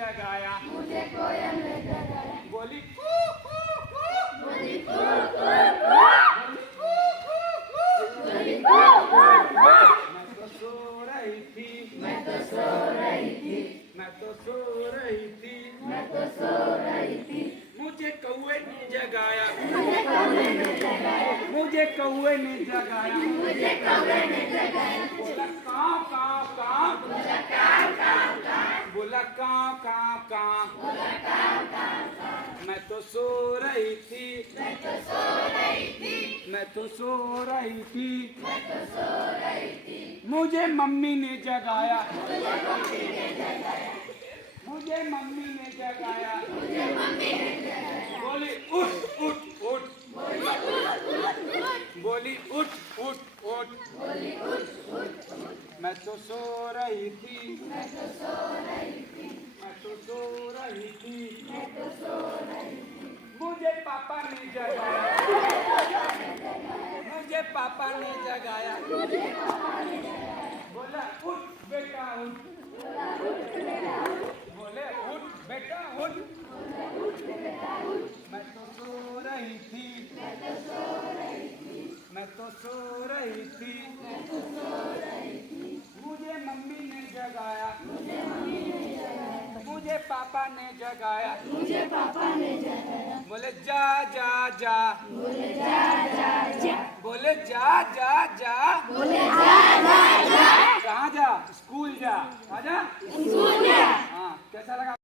जगाया, मुझे कोयल ने जगाया, बोली बोली मैं तो सो रही थी, मैं तो सो रही थी, मैं तो सो रही थी, मैं तो सो रही थी, मुझे कौए ने जगाया, मुझे कौवे ने जगाया, मुझे कौए ने जगाया, मुझे कौवे ने जगाया, बोला काव काव काव, बोला काव काव काव, बोला काव काव काव, बोला काव काव काव, मैं तो सो रही थी, मैं तो सो रही थी, मैं तो सो रही थी, मैं तो सो रही थी, मुझे मम्मी ने जगाया, मुझे मम्मी ने जगाया, मुझे मम्मी ने जगाया, मुझे मम्मी ने जगाया, बोली उठ उठ उठ, बोली उठ उठ उठ, बोली उठ उठ उठ, मैं तो सो रही थी, मैं तो सो रही थी, मैं तो सो रही थी, मैं तो सो रही थी, मुझे पापा ने जगाया, मुझे पापा ने जगाया, मुझे पापा ने जगाया, बोला उठ बेटा उठ, बोला उठ बेटा उठ, बोले उठ बेटा उठ, बोला उठ बेटा उठ, मैं तो सो रही थी, मैं तो सो रही थी, मैं तो सो रही थी, मैं तो सो रही थी, मुझे मम्मी ने जगाया, मुझे मम्मी ने जगाया, मुझे पापा ने जगाया, मुझे पापा ने जगाया, बोले जा जा जा, बोले जा जा जा, बोले जा जा जा, बोले जा जा जा, कहाँ जा, स्कूल जा, आजा, स्कूल जा। हाँ कैसा लगा।